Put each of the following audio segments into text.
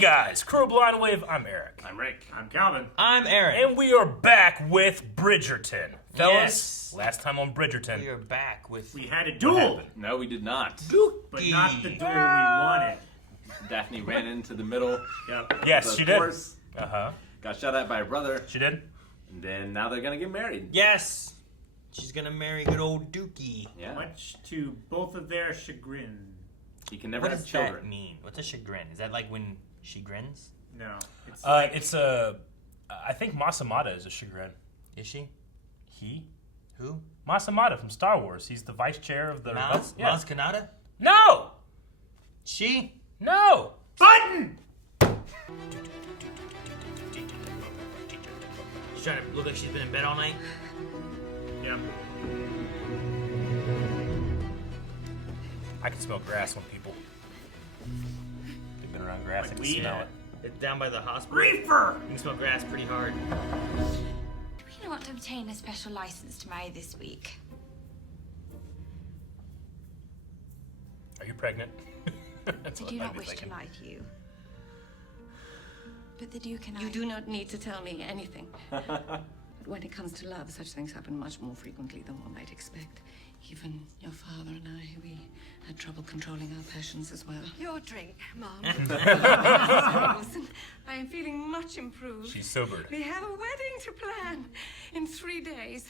guys, Crow Blind Wave, I'm Eric. I'm Rick. I'm Calvin. I'm Aaron. And we are back with Bridgerton. Fellas, Yes. last time on Bridgerton. We are back with... We had a duel, No, we did not. but not the duel we wanted. Daphne ran into the middle. Yep. Yes, the she did. course, Uh-huh. Got shot at by her brother, She did? and then now they're gonna get married. Yes! She's gonna marry good old Dookie. Yeah. Much to both of their chagrin. She can never What have does children. that mean? What's a chagrin? Is that like when she grins? No. It's It's a... I think Masamada is a chagrin. Is she? He? Who? Masamada from Star Wars. He's the vice chair of the... Maz? Yeah. Maz Kanata? No! She? No! button! She's trying to look like she's been in bed all night? Yep. I can smell grass on people. They've been around grass, Like I can weed? smell it. It's down by the hospital. Reefer! You can smell grass pretty hard. Do we want to obtain a special license to marry this week? Are you pregnant? That's I what do I'd not be wish to thinking. lie to you. But the Duke and I... You do not need to tell me anything. But when it comes to love, such things happen much more frequently than one might expect. Even your father and I, we had trouble controlling our passions as well. Your drink, Mom. Listen, I am feeling much improved. She's sobered. We have a wedding to plan in 3 days.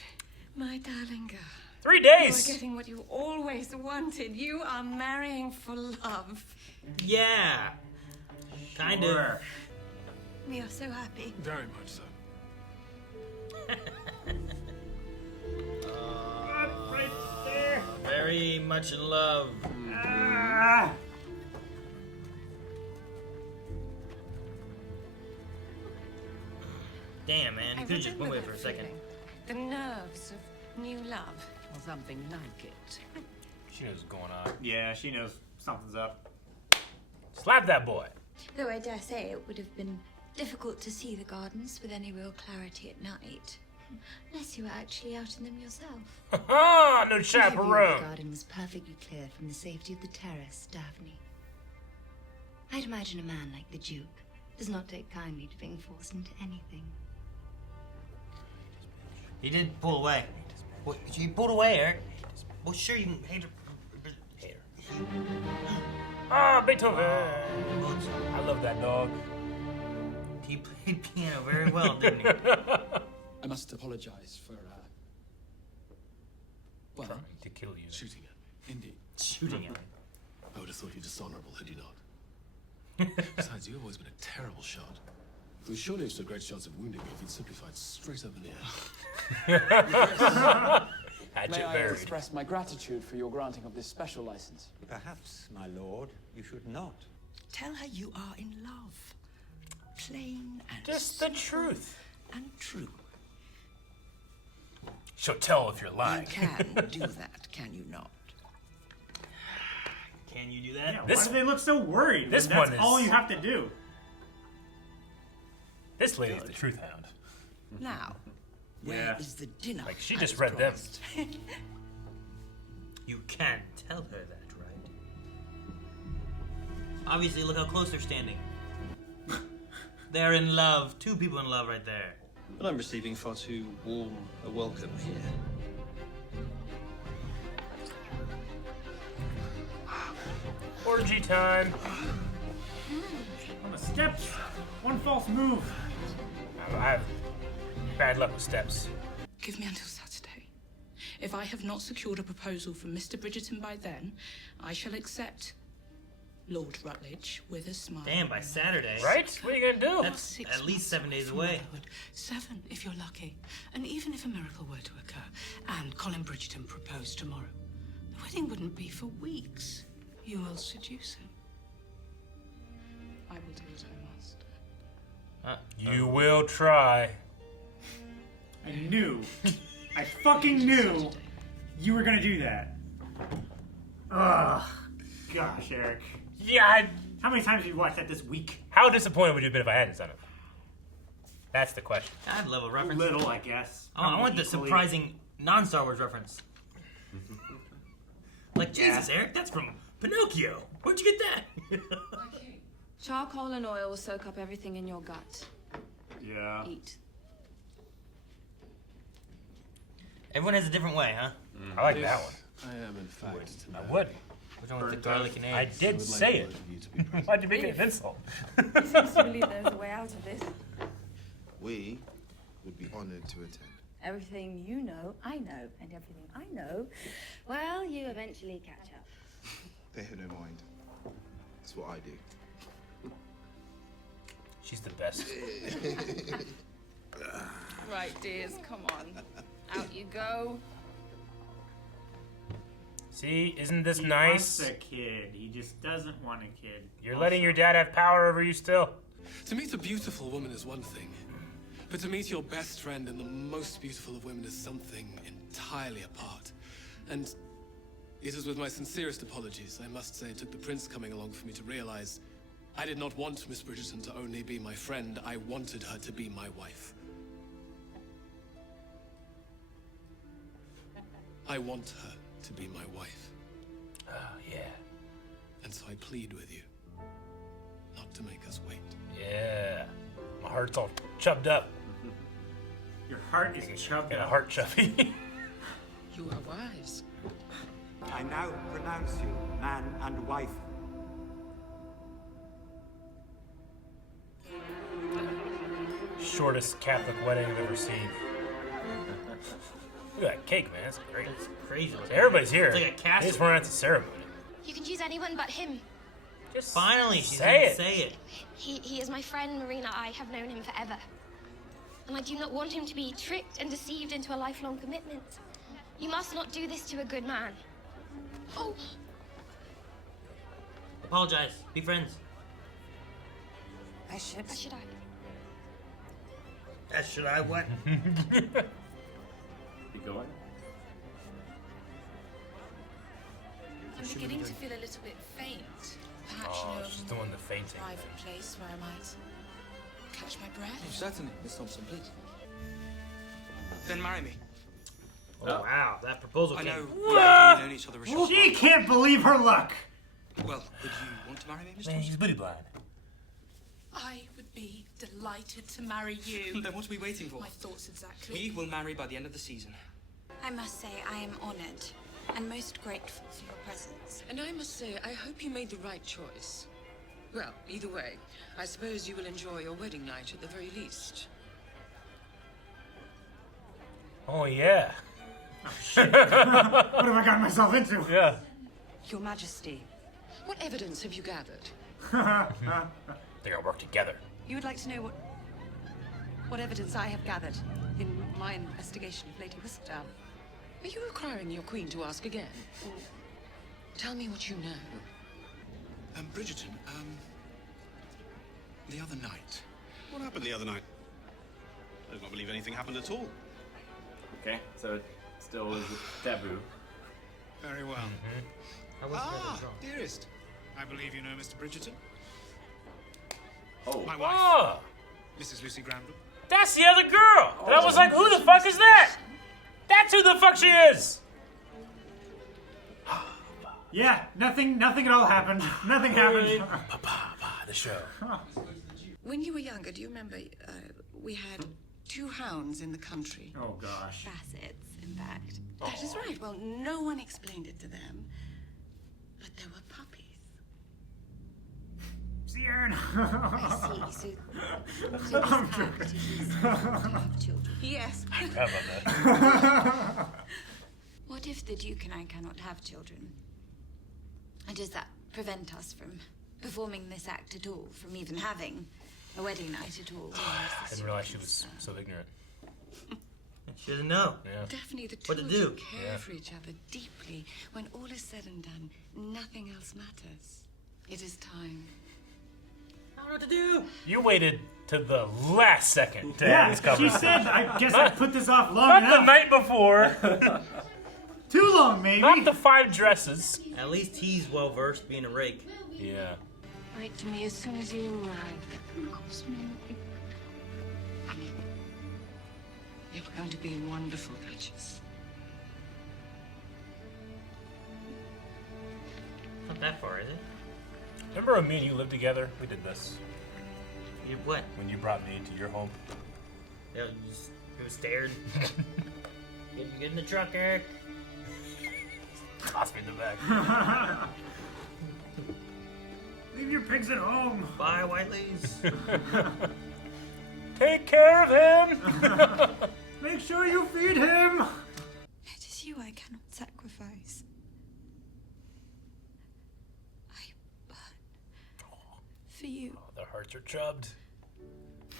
My darling girl. 3 You are days! getting what you always wanted. You are marrying for love. Yeah. Kind of. Or- We are so happy. Very much so. right there. Very much in love. Ah. Damn, man. You I could have just went remember away for a that second. feeling. The nerves of new love, or something like it. She knows what's going on. Yeah, she knows something's up. Slap that boy. Though I dare say it would have been difficult to see the gardens with any real clarity at night. Unless you were actually out in them yourself. Ah, no My view of chaperone. the garden was perfectly clear from the safety of the terrace, Daphne. I'd imagine a man like the Duke does not take kindly to being forced into anything. He did pull away. What, he pulled away, Eric. Well, sure, you can hate her. Ah, Beethoven. Well, I love that dog. he played piano very well, didn't he? I must apologize for, well, Trying to kill you. shooting her. Indeed. Shooting him. I would have thought you dishonorable had you not. Besides, you've always been a terrible shot. Though surely if so great shots of wounding me if you'd simply fired straight up in the air. Hatchet May I buried. express my gratitude for your granting of this special license? Perhaps, my lord, you should not. Tell her you are in love. Plain and Just the truth. and true. She'll tell if you're You lying. can do that, can you not? Can you do that? Yeah, This- why do they look so worried? this when that's one is- all you have to do. This lady's the truth hound. Now, Yeah. where is the dinner? Like, she I just was read them. promised? You can't tell her that, right? Obviously, look how close they're standing. They're in love. Two people in love right there. But I'm receiving far too warm a welcome here. Orgy time. On the steps, one false move. I have bad luck with steps. Give me until Saturday. If I have not secured a proposal from Mr. Bridgerton by then, I shall accept Lord Rutledge with a smile. Damn, by Saturday. Right? What are you gonna do? That's 6 at least months 7 days from away. motherhood. 7 if you're lucky. And even if a miracle were to occur, and Colin Bridgerton proposed tomorrow, the wedding wouldn't be for weeks. You will seduce him. I will do what I must. You will try. I knew. I fucking knew you were gonna do that. Ugh. Gosh, Eric. Yeah, How many times have you watched that this week? how disappointed would you have been if I hadn't done it? That's the question. I'd love a A reference. little, I guess. I want the Equally. surprising non-Star Wars reference. Like, Jesus, Eric, that's from Pinocchio. Where'd you get that? Charcoal and oil will soak up everything in your gut. Yeah. Eat. Everyone has a different way, huh? I like that one. I am, in fact, to I know. would. Which one with the garlic and I eggs? did would like say the it. both of you to be present. Why'd you make it an insult? He seems to believe there's a way out of this. We would be honored to attend. Everything you know, I know, and everything I know, well, you eventually catch up. They have no mind. That's what I do. She's the best. Right, dears, come on. Out you go. See, isn't this He nice? wants a kid. He just doesn't want a kid. You're letting your dad have power over you still. To meet a beautiful woman is one thing, but to meet your best friend and the most beautiful of women is something entirely apart. And it is with my sincerest apologies, I must say it took the prince coming along for me to realize I did not want Miss Bridgerton to only be my friend, I wanted her to be my wife. I want her to be my wife. Oh, yeah. And so I plead with you, not to make us wait. Yeah. My heart's all chubbed up. Your heart is chubbed Got a up. heart chubby. You are wise. I now pronounce you man and wife. Shortest Catholic wedding I've ever seen. Look at that cake, man. It's great. It's crazy. So everybody's here. It's like a castle. They just weren't at the ceremony. You can choose anyone but him. Just Finally, she's say gonna it. say it. He is my friend, Marina. I have known him forever. And I do not want him to be tricked and deceived into a lifelong commitment. You must not do this to a good man. Oh, Apologize. Be friends. I should. or should I? That should I what? Be going. I'm beginning to feel a little bit faint. Perhaps Oh, you know she's of the a one that fainting. private place where I might catch my breath. Certainly, Miss Thompson, please. Then marry me. Oh, wow. That proposal I came. know we have only known each other a short She time. can't believe her luck. Well, would you want to marry me, Miss Man, Thompson? she's booty blind. I would be delighted to marry you. Then what are we waiting for? My thoughts exactly. We will marry by the end of the season. I must say I am honored and most grateful for your presence. And I must say, I hope you made the right choice. Well, either way, I suppose you will enjoy your wedding night at the very least. Oh, yeah. What have I gotten myself into? Yeah. Your Majesty, what evidence have you gathered? They're gonna work together. You would like to know what evidence I have gathered in my investigation of Lady Whistledown? Are you requiring your queen to ask again? Tell me what you know. Bridgerton, the other night. What happened the other night? I do not believe anything happened at all. Okay, so it still was a taboo. Very well. I wasn't ready Ah, to draw. dearest. I believe you know Mr. Bridgerton. Oh. My wife, Oh, Mrs. Lucy Granville. that's the other girl. And I was like, who the fuck is that? That's who the fuck she is. Yeah, nothing at all happened. Nothing happened. The show. When you were younger, do you remember we had 2 hounds in the country? Oh gosh. Bassets, in fact. That is right. Well, no one explained it to them, but there were puppies. Ciarán. I see. So this act is to have children. Yes. I love that. What if the Duke and I cannot have children? And does that prevent us from performing this act at all? From even having a wedding night at all? I didn't realize she was so ignorant. She doesn't know. Yeah. Daphne, the two What to of you do? care Yeah. for each other deeply. When all is said and done, nothing else matters. It is time. I don't know what to do. You waited to the last second to have Yeah, this she conversation. said, I guess I put this off long Not the enough. night before. Too long, maybe. Not the 5 dresses. At least he's well versed being a rake. Yeah. Write to me as soon as you arrive. Of course, you're going to be wonderful, Duchess. Not that far, is it? Remember when me and you lived together? We did this. You what? When you brought me to your home. Yeah, you was scared. Get in the truck, Eric. Toss me in the back. Leave your pigs at home. Bye, Whiteleys. Take care of him. Make sure you feed him. It is you I cannot sacrifice. I burn for you. Oh, their hearts are chubbed.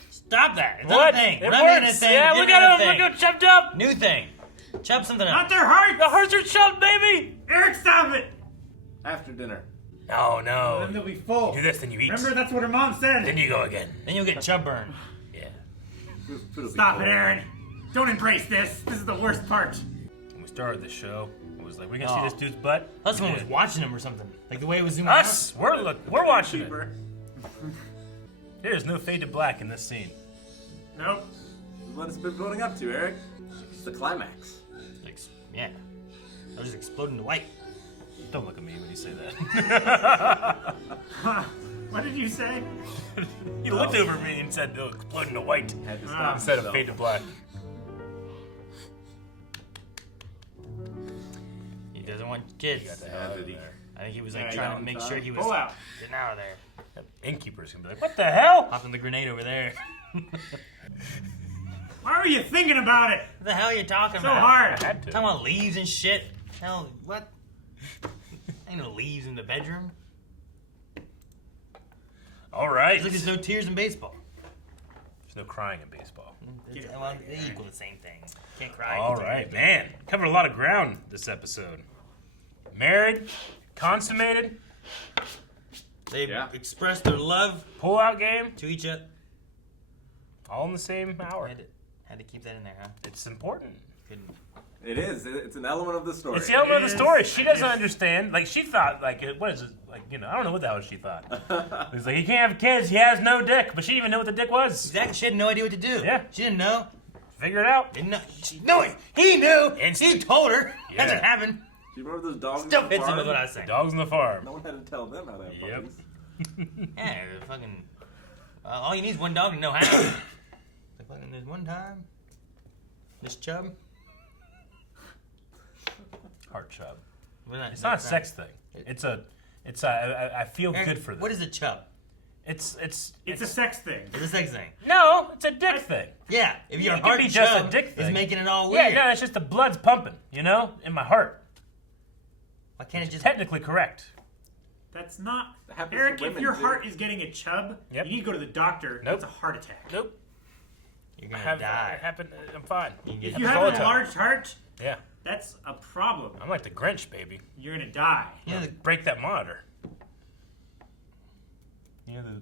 Stop that. It's What? not a thing. It We're not making works. a thing. Yeah, Get look another at them. thing. Look at chubbed up. New thing. Chub something up. Not their hearts. The hearts are chubbed, baby. Eric, stop it. After dinner. No, no. Then they'll be full. You do this, then you eat. Remember, that's what her mom said. Then you go again. Then you'll get chub burn. Yeah. Stop it, Aaron. Don't embrace this. This is the worst part. When we started the show, it was like, we're gonna see this dude's butt. Plus someone was watching him or something. Like the way it was zooming Us? We're watching it. There's no fade to black in this scene. Nope. This is what it's been building up to, Eric. It's the climax. Yeah. I was just exploding to white. Don't look at me when you say that. What did you say? He looked over me and said, "No, exploding to white." Had to stop Instead of himself. fade to black. He doesn't want kids. Got the hell out of there. I think he was like Yeah, trying got to make him, sure son. he was Pull out. getting out of there. That innkeeper's gonna be like, "What the hell?" Popping the grenade over there. Why were you thinking about it? What the hell are you talking So about? hard. I had to. Talking about leaves and shit. Hell, what? Ain't no leaves in the bedroom. All right. It's like there's no tears in baseball. There's no crying in baseball. Well, they equal the same thing. Can't cry. All right, man. Covered a lot of ground this episode. Married, consummated, They Yeah. expressed their love pull-out game, to each other. all in the same hour. Had to keep that in there, huh? It's important. Couldn't. It is. It's an element of the story. It's the element of the is. story. She doesn't understand. Like, she thought, like, what is it? Like, I don't know what the hell she thought. It's like, he can't have kids, he has no dick. But she didn't even know what the dick was. Exactly. She had no idea what to do. Yeah. She didn't know. Figure it out. Didn't know. No, he knew. Instinct. He told her. Yeah. That's what happened. Do you remember those dogs? Still on the fits in farm? with what I was saying. Dogs on the farm. No one had to tell them how to have Yep. puppies. Yeah, the fucking. All you need is one dog to know how. The fucking. There's one time. This chub. Heart chub. Well, It's not a sex thing. I feel Eric, good for this. What is a chub? It's It's a sex thing. It's a sex thing. No, it's a dick thing. Yeah, if your It can heart be just a chub dick thing. is making it all Yeah, weird. no, it's just the blood's pumping, in my heart. Why can't it just? Technically correct. That's not. It happens Eric, to if women, your too. heart is getting a chub, Yep. you need to go to the doctor. Nope. That's a heart attack. Nope. You're I gonna have die. it happened. I'm fine. If Happens you all have the an time. enlarged heart, Yeah, that's a problem. I'm like the Grinch, baby. You're gonna die. Yeah, Break that monitor. You know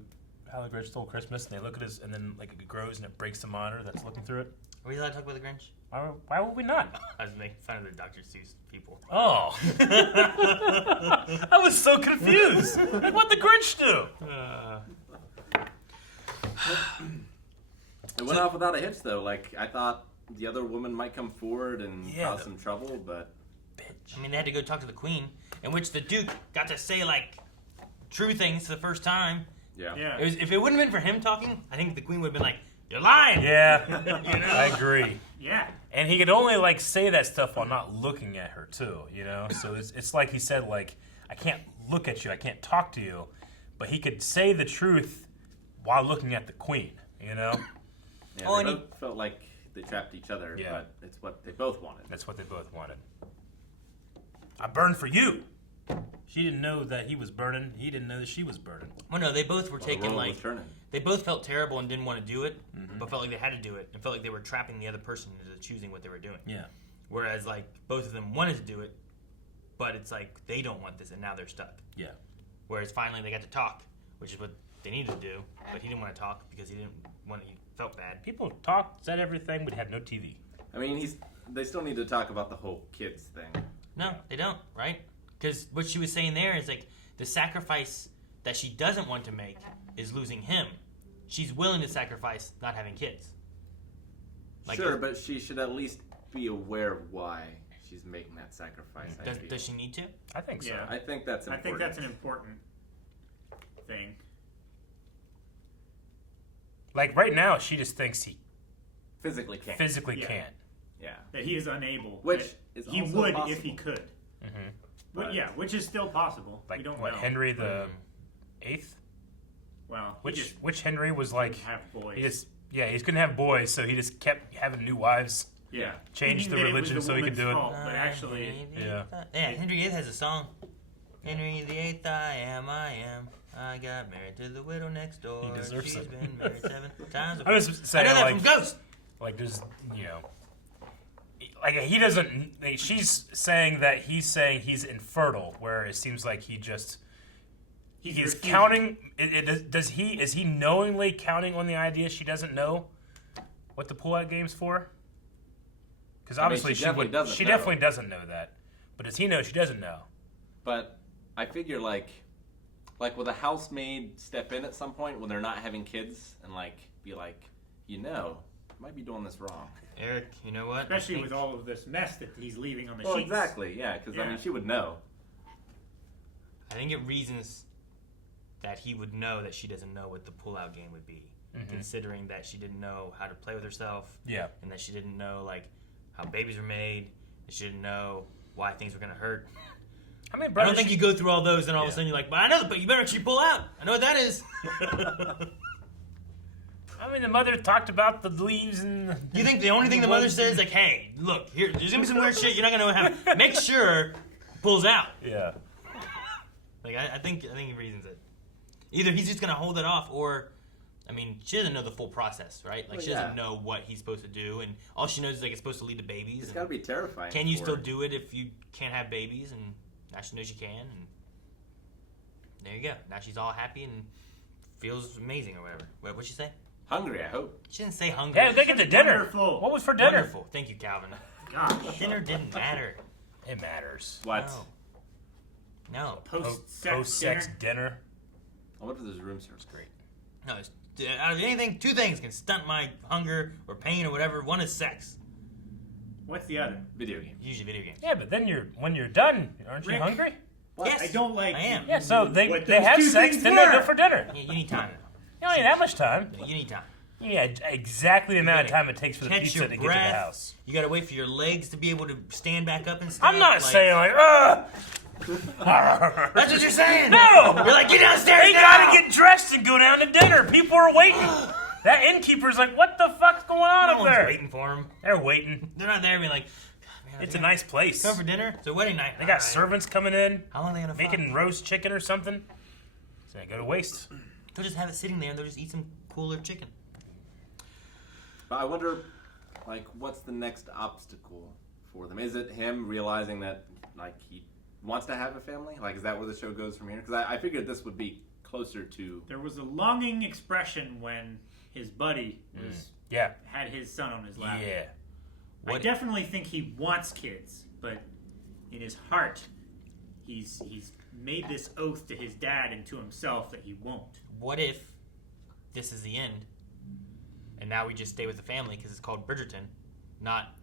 how the Grinch stole Christmas, and they look at his, and then like it grows and it breaks the monitor that's looking through it. Are we allowed to talk about the Grinch? Why would we not? I was making fun of the Dr. Seuss people. Oh, I was so confused. Like, what'd the Grinch do? It went off without a hitch, though. Like, I thought the other woman might come forward and cause some trouble, but... I mean, they had to go talk to the Queen, in which the Duke got to say, like, true things for the first time. Yeah. If it wouldn't have been for him talking, I think the Queen would have been like, "You're lying." Yeah, You know? I agree. Yeah. And he could only like say that stuff while not looking at her too, So it's like he said, like, I can't look at you, I can't talk to you, but he could say the truth while looking at the Queen, Yeah, Oh, they and he- both felt like they trapped each other, Yeah. but it's what they both wanted. That's what they both wanted. I burned for you. She didn't know that he was burning. He didn't know that she was burning. Well, no, they both were the taking world like was turning. they both felt terrible and didn't want to do it, but felt like they had to do it, and felt like they were trapping the other person into choosing what they were doing. Yeah. Whereas like both of them wanted to do it, but it's like they don't want this, and now they're stuck. Yeah. Whereas finally they got to talk, which is what they needed to do, but he didn't want to talk because he didn't want. He felt bad. People talked, said everything, but had no TV. I mean, they still need to talk about the whole kids thing. No, they don't, right? Because what she was saying there is like the sacrifice that she doesn't want to make is losing him. She's willing to sacrifice not having kids. Like Sure, but she should at least be aware of why she's making that sacrifice. Does she need to? I think so. Yeah. I think that's I important. think that's an important. thing. Like right now, she just thinks he physically can't. Can't. Yeah. That he is unable. Which that is he also would possible. if he could. Mm-hmm. But yeah, which is still possible. Like we don't what? know. Henry the Eighth. Well, which Henry was like have boys. He's gonna have boys, so he just kept having new wives. Yeah. Changed the Thinking that it religion was the so he could do it. woman's fault, but actually, yeah. Henry VIII has a song. Henry VIII, I am. I got married to the widow next door. He deserves She's it. been married 7 times. I was saying, I know that like, from Ghost. Like, there's, like he doesn't. She's saying that he's saying he's infertile, where it seems like he's counting. Is he knowingly counting on the idea she doesn't know what the pull-out game's for? Because obviously she definitely doesn't know that. But does he know she doesn't know? But I figure like will the housemaid step in at some point when they're not having kids and like be like, might be doing this wrong. Eric, you know what? Especially with all of this mess that he's leaving on the Well, sheets. exactly, yeah, because I mean she would know. I think it reasons that he would know that she doesn't know what the pull-out game would be, considering that she didn't know how to play with herself. Yeah. And that she didn't know like how babies were made. That she didn't know why things were gonna hurt. I mean, I don't think you go through all those and all of a sudden you're like, but I know, but you better actually pull out. I know what that is. I mean, the mother talked about the leaves and. You think the only thing the mother says is like, hey, look, here, there's gonna be some weird shit you're not gonna know how to make sure it pulls out. Yeah. Like I think he reasons it. Either he's just gonna hold it off, or, I mean, she doesn't know the full process, right? Like she doesn't know what he's supposed to do, and all she knows is like it's supposed to lead to babies. It's gotta be terrifying. Can you still do it if you can't have babies? And now she knows you can, and there you go. Now she's all happy and feels amazing or whatever. What'd she say? Hungry, I hope. She didn't say hungry. Yeah, they get to dinner. Wonderful. What was for dinner? Wonderful. Thank you, Calvin. Gosh. Dinner didn't matter. It matters. What? No. Post-sex dinner. I wonder if this room service great. No, it's, out of anything, 2 things can stunt my hunger or pain or whatever. One is sex. What's the other? Video games. Usually video games. Yeah, but then when you're done, aren't you Rick? hungry? Yes, I don't like. I am. Yeah, so they What have those two sex, things then they go were. for dinner. Yeah, you need time. You don't need that much time. You need time. Yeah, exactly the amount of time it takes for the Catch pizza your to get breath. to the house. You gotta wait for your legs to be able to stand back up and stuff. I'm not saying like, ugh. That's what you're saying. No! You're like, get downstairs They now! gotta get dressed and go down to dinner. People are waiting. That innkeeper's like, what the fuck's going on No up one's there? waiting for them. They're waiting. They're not there being like, man, It's a nice place. come for dinner? It's a wedding night. They got servants coming in, How long are they gonna making roast chicken or something. So they go to waste. They'll just have it sitting there and they'll just eat some cooler chicken. But I wonder, like, what's the next obstacle for them? Is it him realizing that, like, he wants to have a family? Like, is that where the show goes from here? Because I figured this would be closer to... There was a longing expression when his buddy had his son on his lap. Yeah. I definitely think he wants kids, but in his heart, he's made this oath to his dad and to himself that he won't. What if this is the end, and now we just stay with the family because it's called Bridgerton, not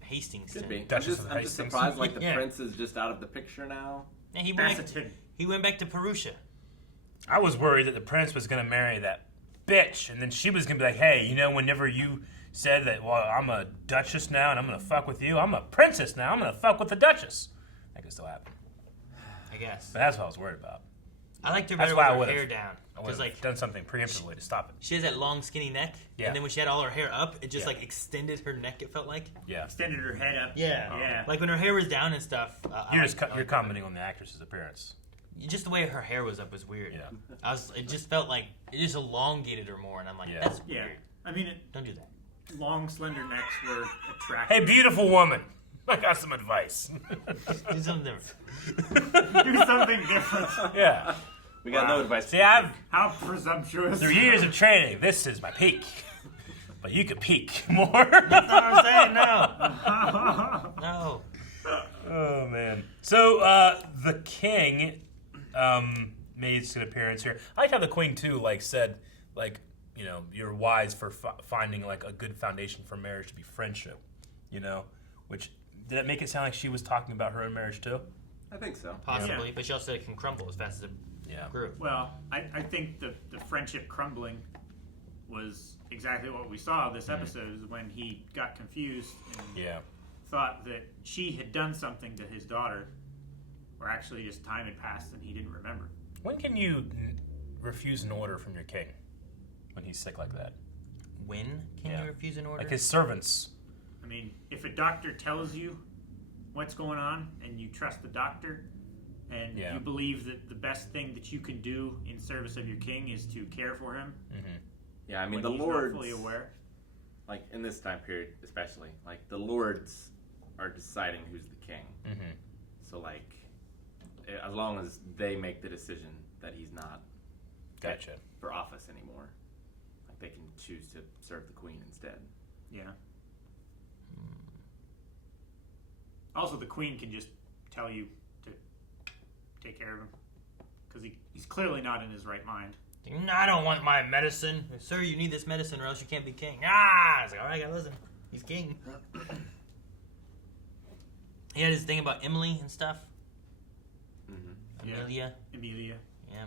Hastings? Could be. I'm just surprised, like, the prince is just out of the picture now. Yeah, he went back to Perusia. I was worried that the prince was going to marry that bitch, and then she was going to be like, hey, you know, whenever you said that, well, I'm a duchess now, and I'm going to fuck with you, I'm a princess now, I'm going to fuck with the duchess. That could still happen. I guess. But that's what I was worried about. I liked her That's better why with I her would've- hair down. I would have done something preemptively to stop it. She has that long, skinny neck, Yeah. and then when she had all her hair up, it just Yeah. like extended her neck. It felt like. Yeah. Extended her head up. Yeah. Like when her hair was down and stuff. You're commenting on the actress's appearance. Just the way her hair was up was weird. Yeah. It just felt like it just elongated her more, and I'm like, that's weird. I mean, don't do that. Long, slender necks were attractive. Hey, beautiful woman. I got some advice. Do something different. Do something different. Yeah. We got no advice. See, I've... How presumptuous. Through years of training, this is my peak. But you could peak more. That's not what I'm saying, no. No. Oh, man. So, the king made an appearance here. I like how the queen, too, like, said, like, you know, you're wise for finding, like, a good foundation for marriage to be friendship, you know? Which, did that make it sound like she was talking about her own marriage, too? I think so. Possibly, but she also said it can crumble as fast as it Yeah. group. Well, I think the friendship crumbling was exactly what we saw this episode, is when he got confused and thought that she had done something to his daughter, or actually just time had passed and he didn't remember. When can you refuse an order from your king when he's sick like that? When can you refuse an order? Like his servants. I mean, if a doctor tells you what's going on and you trust the doctor and you believe that the best thing that you can do in service of your king is to care for him. Yeah, I mean, the he's lords, not fully aware. like in this time period especially, like the lords are deciding who's the king. So like, as long as they make the decision that he's not fit for office anymore, like they can choose to serve the queen instead. Yeah. Also, the queen can just tell you to take care of him, because he's clearly not in his right mind. No, I don't want my medicine. Sir, you need this medicine or else you can't be king. Ah! It's like, all right, I gotta listen. He's king. He had his thing about Emily and stuff. Amelia. Amelia. Yeah.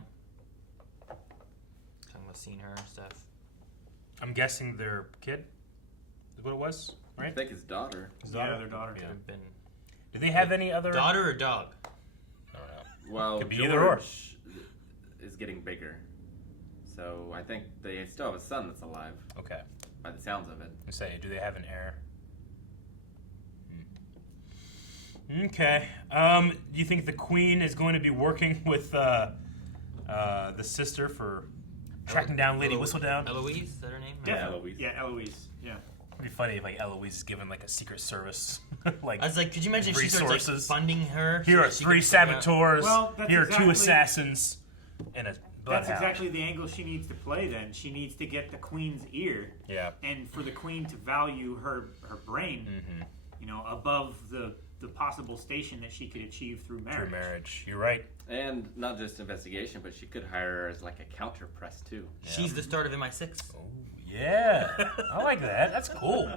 Talking about seeing her and stuff. I'm guessing their kid is what it was, right? I think his daughter. His daughter? Yeah, their daughter. Yeah. Could have been. Do they have any other... Daughter or dog? I don't know. Well, Could be George either or. is getting bigger, so I think they still have a son that's alive. Okay. By the sounds of it. I say, do they have an heir? Okay. Do you think the queen is going to be working with the sister for tracking down Lady Whistledown? Eloise, is that her name? Yeah, Eloise. Yeah, Eloise. Yeah. It'd be funny if like Eloise is given like a secret service, like I was like, could you imagine if she starts like, resources. funding her? Here so are that she 3 can figure out- saboteurs. Well, that's here are exactly- 2 assassins, and a bloodhound. That's exactly the angle she needs to play then. She needs to get the queen's ear. Yeah. And for the queen to value her brain, you know, above the possible station that she could achieve through marriage. Through marriage. You're right. And not just investigation, but she could hire her as like a counter press too. She's the start of MI6. Oh, yeah. I like that. That's cool.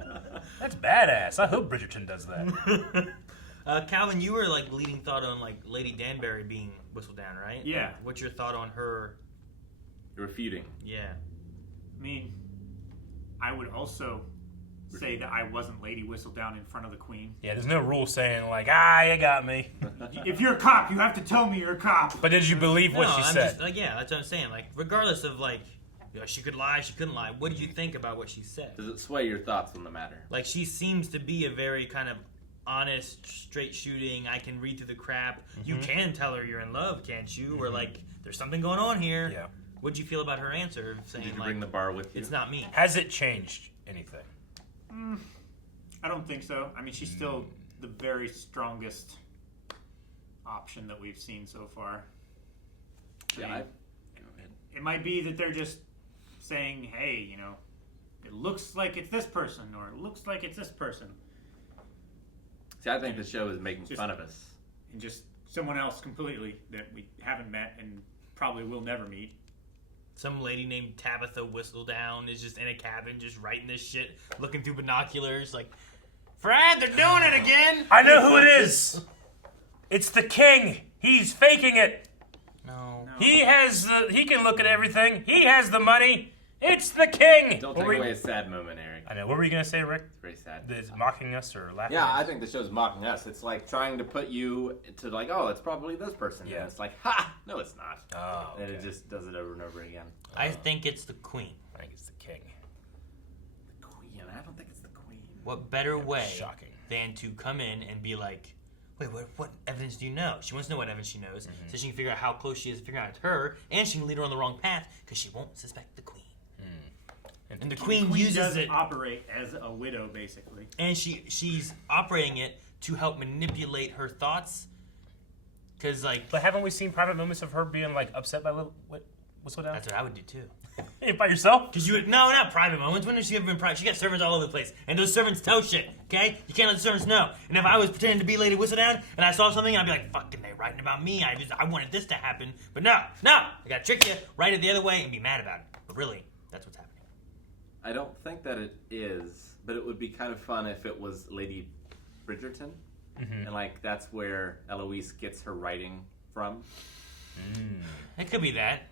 That's badass. I hope Bridgerton does that. Calvin, you were like leading thought on like Lady Danbury being Whistledown, right? Yeah. Like, what's your thought on her? Refuting. Yeah. I mean, I would also say that I wasn't Lady Whistledown in front of the queen. Yeah, there's no rule saying like, you got me. If you're a cop, you have to tell me you're a cop. But did you believe what she I'm said? Just, like, yeah, that's what I'm saying. Like, regardless of like, you know, she could lie, she couldn't lie. What did you think about what she said? Does it sway your thoughts on the matter? Like, she seems to be a very kind of honest, straight shooting. I can read through the crap. You can tell her you're in love, can't you? Or like, there's something going on here. Yeah. What'd you feel about her answer? Saying, Did you like, bring the bar with you? It's not me. Has it changed anything? I don't think so. I mean, she's still the very strongest option that we've seen so far. Yeah. I mean, it might be that they're just saying, hey, you know, it looks like it's this person, or it looks like it's this person. See, I think the show is making fun of us. And just someone else completely that we haven't met and probably will never meet. Some lady named Tabitha Whistledown is just in a cabin just writing this shit, looking through binoculars like, Fred, they're doing it again! I know who it is! It's the king! He's faking it! No. He can look at everything. He has the money. It's the king! Don't take away a sad moment, Eric. I know. What were you going to say, Rick? It's very sad. Is it mocking us or laughing Yeah, at us? I think the show's mocking us. It's like trying to put you to like, oh, it's probably this person. Yeah. And it's like, ha! No, it's not. Oh, And it just does it over and over again. I think it's the queen. I think it's the king. The queen. I don't think it's the queen. What better way shocking. than to come in and be like, wait, what evidence do you know? She wants to know what evidence she knows, so she can figure out how close she is to figuring out it's her, and she can lead her on the wrong path because she won't suspect the queen. And the queen uses doesn't it, operate as a widow, basically. and she's operating it to help manipulate her thoughts. Cause like, But haven't we seen private moments of her being like upset by Whistledown? that's what I would do too. By yourself? Cause you would not private moments. When has she ever been private? She got servants all over the place, and those servants tell shit. Okay, you can't let the servants know. And if I was pretending to be Lady Whistledown and I saw something, I'd be like, "Fucking, they writing about me. I wanted this to happen, but no, I gotta trick you, write it the other way, and be mad about it. But really, that's what's happening." I don't think that it is, but it would be kind of fun if it was Lady Bridgerton. And like that's where Eloise gets her writing from. It could be that.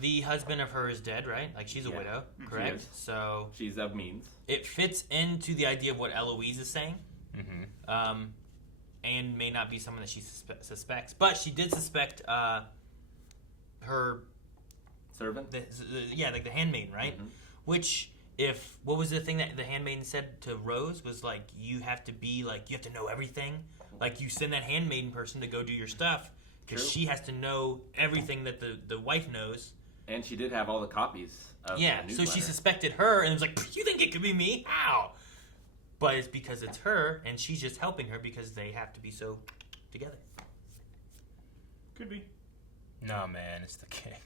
The husband of her is dead, right? Like, she's a widow, correct? So she's of means. It fits into the idea of what Eloise is saying. And may not be someone that she suspects. But she did suspect her... servant? Like the handmaiden, right? Which, what was the thing that the handmaiden said to Rose? Was like, you have to know everything. Like, you send that handmaiden person to go do your stuff. Because she has to know everything that the wife knows. And she did have all the copies of the so newsletter. She suspected her, and it was like, you think it could be me? How? But it's because it's her, and she's just helping her because they have to be so together. Could be. No, man, it's the king.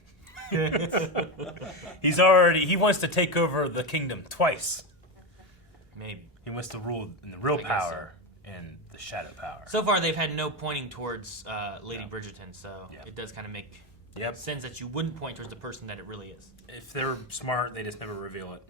He wants to take over the kingdom twice. Maybe. He wants to rule in the real power and the shadow power. So far, they've had no pointing towards Lady Bridgerton, so it does kind of make sense that you wouldn't point towards the person that it really is. If they're smart, they just never reveal it,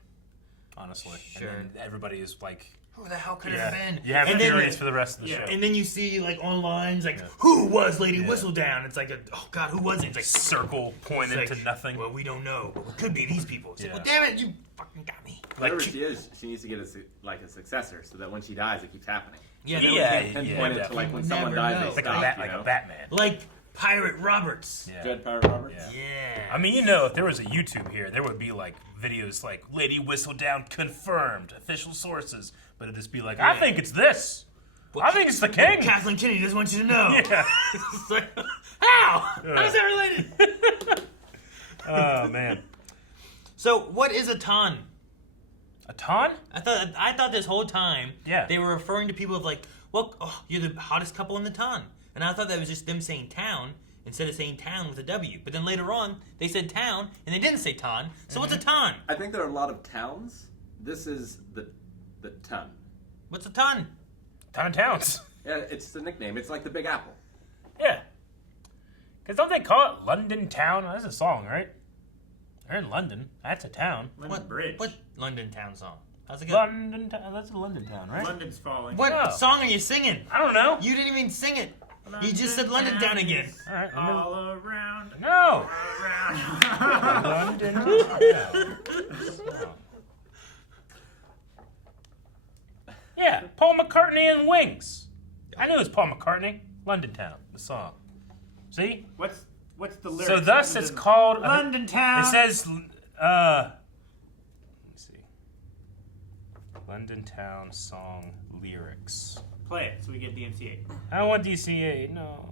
honestly. Sure. And then everybody is like, who the hell could it have been? You have theories for the rest of the show. And then you see, like, online, it's like, who was Lady Whistledown? It's like, oh, God, who was it? It's like, circle pointing to nothing. Well, we don't know, but it could be these people. It's like, well, damn it, you fucking got me. Whatever she is, she needs to get a successor so that when she dies, it keeps happening. Yeah, pinpoint it to like when someone dies, they stop. Like a Batman. Like Pirate Roberts. Dread Pirate Roberts. Yeah. I mean, if there was a YouTube here, there would be like videos like Lady Whistledown confirmed, official sources, but it'd just be like, I think it's this. I think it's the king. Kathleen Kennedy doesn't want you to know. Yeah. It's like, how? How's that related? Oh man. So what is a ton? A ton? I thought this whole time they were referring to people of like, well, you're the hottest couple in the ton. And I thought that was just them saying town instead of saying town with a W. But then later on, they said town, and they didn't say ton. So what's a ton? I think there are a lot of towns. This is the ton. What's a ton? Ton of towns. Yeah, it's the nickname. It's like the Big Apple. Yeah. Because don't they call it London Town? That's a song, right? They're in London. That's a town. London Bridge. What London Town song? How's it go? London Town. That's a London Town, right? London's falling. What song are you singing? I don't know. You didn't even sing it. You just said London Town again. All right. All around. No. All around. London Town. Yeah, Paul McCartney and Wings. I knew it was Paul McCartney. London Town, the song. See? What's the lyrics? So thus it's called London Town. It says let me see. London Town song lyrics. Play it so we get DMCA. I don't want DCA, no.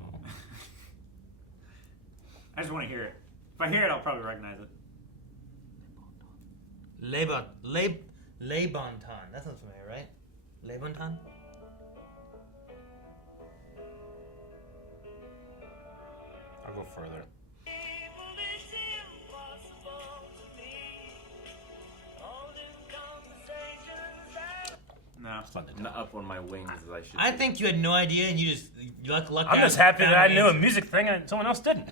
I just want to hear it. If I hear it, I'll probably recognize it. Lebonton. That sounds familiar, right? Lebonton? I'll go further. No. Not up on my wings as I should. I think you had no idea and you lucked out. I'm just happy that I knew a music thing and someone else didn't.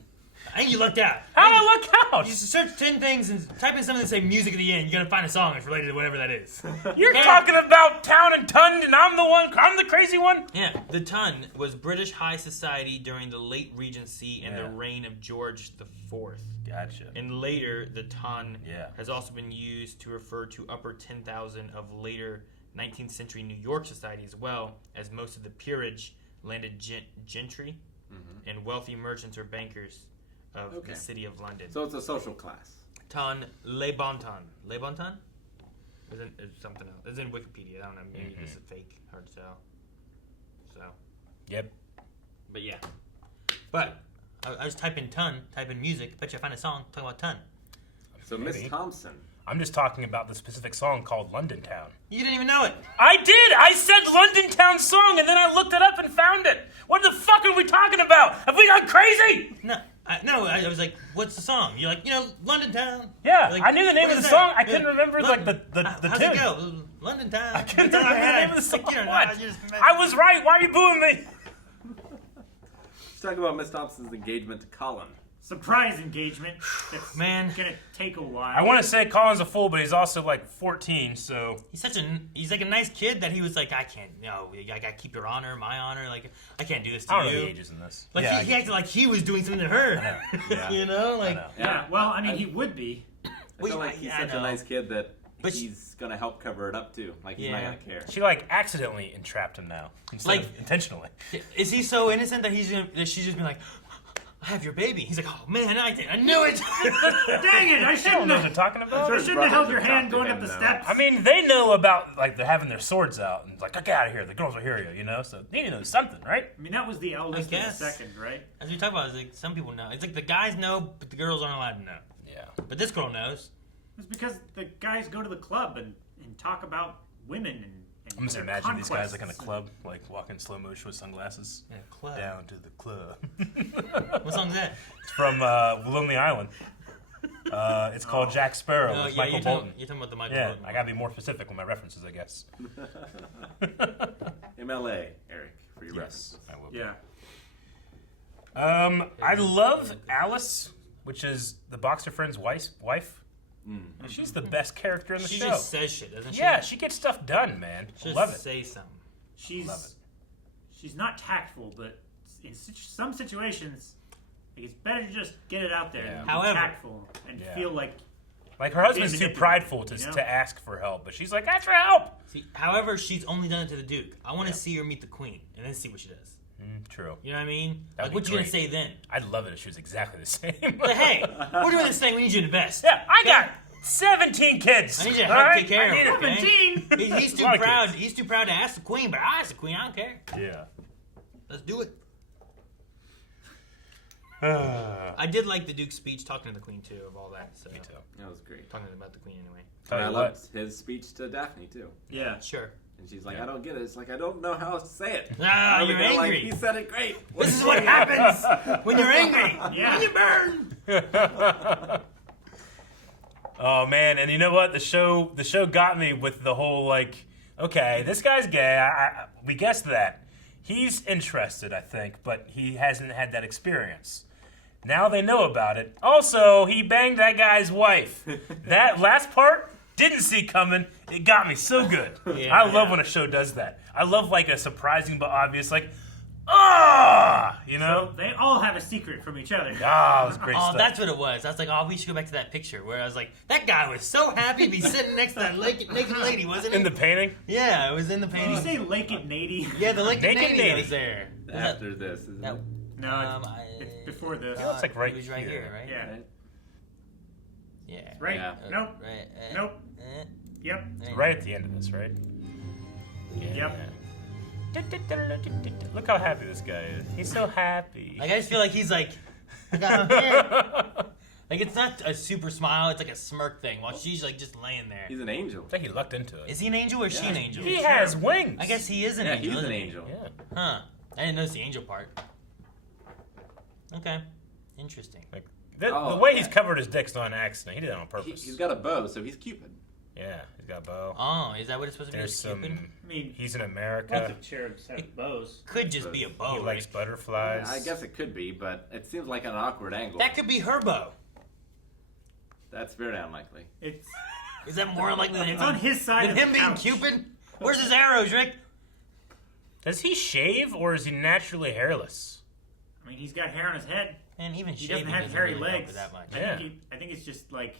I think you lucked out. How did I luck out? You search 10 things and type in something that say music at the end. You're gonna find a song that's related to whatever that is. You're talking about town and ton, and I'm the crazy one? Yeah, the ton was British high society during the late Regency and the reign of George IV. Gotcha. And later, the ton has also been used to refer to upper 10,000 of later 19th century New York society, as well as most of the peerage, landed gentry, and wealthy merchants or bankers of the city of London. So it's a social class. Ton, le bon ton. Le bon ton? It's something else. It's in Wikipedia. I don't know. Maybe this is fake. Hard to tell. So. Yep. But yeah. But I was typing ton, type in music. Bet you I find a song talking about ton. So Miss Thompson. I'm just talking about the specific song called London Town. You didn't even know it. I did! I said London Town song and then I looked it up and found it. What the fuck are we talking about? Have we gone crazy? No. I was like, what's the song? You're like, London Town. Yeah, like, I knew the name of the song. I couldn't remember the how's tune. It go? London Town. I couldn't remember the name of the song. Like, what? I was right. Why are you booing me? Let's talk about Miss Thompson's engagement to Colin. surprise engagement that's Man. gonna take a while. I want to say Colin's a fool, but he's also like 14, so he's like a nice kid that he was like, I can't, I gotta keep your honor, my honor, like I can't do this to I don't you. know the ages in this. Like he acted like he was doing something to her. I know. Yeah. You know, like Yeah. Well, I mean, he would be. I feel like he's such a nice kid that he's gonna help cover it up too. Like he's not gonna care. She like accidentally entrapped him now, instead of intentionally. Is he so innocent that she's just been like, I have your baby? He's like, oh man, I knew it. Dang it! I I don't know what they're talking about. I shouldn't have held your hand going up the steps. I mean, they know about like they're having their swords out and it's like, get out of here. The girls will hear you, you know. So they need to know something, right? I mean, that was the eldest and the guess. second, right? As we talk about, it's like some people know. It's like the guys know, but the girls aren't allowed to know. Yeah. But this girl knows. It's because the guys go to the club and talk about women and I'm just their imagining these guys like in a conquests. club, like walking slow motion with sunglasses. In a club. Down to the club. What song is that? It's from Lonely Island. It's called Jack Sparrow No, with yeah, Michael you're Bolton. You're talking about the Michael Yeah, Bolton. I gotta be more specific with my references, I guess. MLA, Eric, for your Yes, references. I will. Be. Yeah. I love Alice, which is the boxer friend's wife. She's the best character in the She show. just says shit, doesn't she? Yeah, she gets stuff done, man. Just Love it. say something. She's not tactful, but in some situations, like, it's better to just get it out there Yeah. and be However- tactful and feel like her husband's too manipulated, prideful to you know? to ask for help, but she's like, ask for help. See, however, she's only done it to the Duke. I want to see her meet the Queen and then see what she does. True. You know what I mean? That'd Like, what be you gonna great. say then? I'd love it if she was exactly the same. But hey, we're doing this thing. We need you to invest. Yeah, I got 17 kids. I need you to all help right? take care I of need them. it. Okay? He's A too lot of proud. kids. He's too proud to ask the Queen, but I ask the Queen. I don't care. Yeah. Let's do it. I did like the Duke's speech talking to the Queen too, of all that. So. Me too. That was great. Talking about the Queen anyway. And I loved his speech to Daphne too. Yeah, sure. And she's like, I don't get it. It's like, I don't know how else to say it. Ah, And you're they're angry. Like, he said it great. This is what happens when you're angry. Yeah. When you burn. Oh man, and you know what? The show got me with the whole like, okay, this guy's gay. We guessed that. He's interested, I think, but he hasn't had that experience. Now they know about it. Also, he banged that guy's wife. That last part, didn't see coming. It got me so good. Yeah. I love when a show does that. I love like a surprising but obvious like, you know? So they all have a secret from each other. Ah, it was great Oh, stuff. that's what it was. I was like, oh, we should go back to that picture where I was like, that guy was so happy to be sitting next to that naked lady, wasn't he? In the painting? Yeah, it was in the Did painting. you say naked Nady? Yeah, the naked Naked lady lady. was there. Was After this, isn't that, it? No, it's before this. It looks like right it was right here, right? Yeah. Right? Yeah. Right. Yeah. Nope. Right. Nope. Yep. It's right at the end of this, right? Yep. Look how happy this guy is. He's so happy. Like I just feel like he's like, like it's not a super smile. It's like a smirk thing. While she's like just laying there. He's an angel. I think he lucked into it. Is he an angel or is she an angel? He has wings. I guess he is an Yeah, angel. he's isn't an he? angel. Yeah. Huh. I didn't notice the angel part. Okay. Interesting. Like, Oh, the way he's yeah. covered his dick's not an accident. He did it on purpose. He's got a bow, so he's Cupid. Yeah, he's got a bow. Oh, is that what it's supposed to be? There's a some. Cupid? I mean, He's in lots America. of cherubs have bows. Could just be a bow. He likes right? butterflies. I guess it could be, but it seems like an awkward angle. That could be her bow. That's very unlikely. It's Is that more likely than him? It's on his side than of him the being couch. Cupid? Where's his arrows, Rick? Does he shave or is he naturally hairless? I mean, he's got hair on his head. And even He shaving doesn't have hairy really help legs. with that much. Yeah. I think it's just like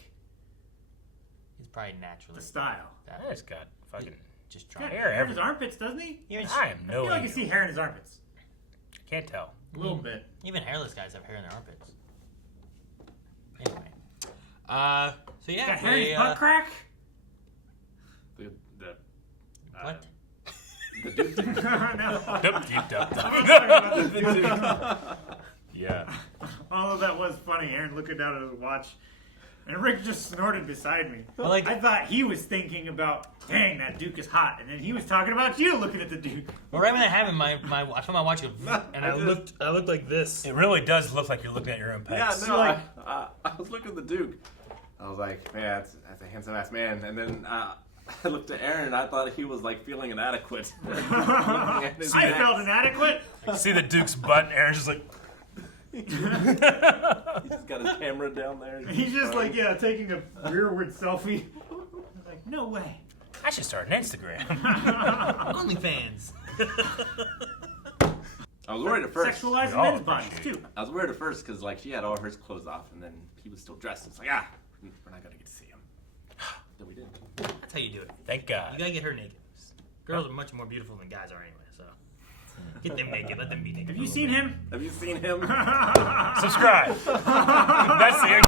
He's probably naturally. the style. That guy's got fucking Just He's try. got hair hair in his everywhere. armpits, doesn't he? Even, I am I no feel like I angel. see hair in his armpits. Can't tell. A little bit. even hairless guys have hair in their armpits. Anyway. So yeah. Got hair in they, his butt crack? The What? the Duke. No. Dup, deep, dup, dup. I'm not talking about the Yeah. All of that was funny. Aaron looking down at his watch. And Rick just snorted beside me. Well, like- I thought he was thinking about, dang, that Duke is hot. And then he was talking about you looking at the Duke. Well, right when that happened, I found my watch, and I looked like this. It really does look like you're looking at your own Yeah, pecs. no, I was looking at the Duke. I was like, man, that's a handsome ass man. And then I looked at Aaron and I thought he was like feeling inadequate. I felt inadequate. You see the Duke's butt and Aaron's just like, He's just got his camera down there. He's just like, taking a rearward selfie. Like, no way. I should start an Instagram. OnlyFans. I was worried at first. Sexualizing men's bodies, too. I was worried at first because, like, she had all her clothes off, and then he was still dressed. It's like, we're not gonna get to see him. Then we did. That's how you do it. Thank God. You gotta get her naked. Girls are much more beautiful than guys are anyway, so get them naked. Let them be naked. Have you seen him? Have you seen him? Subscribe. That's the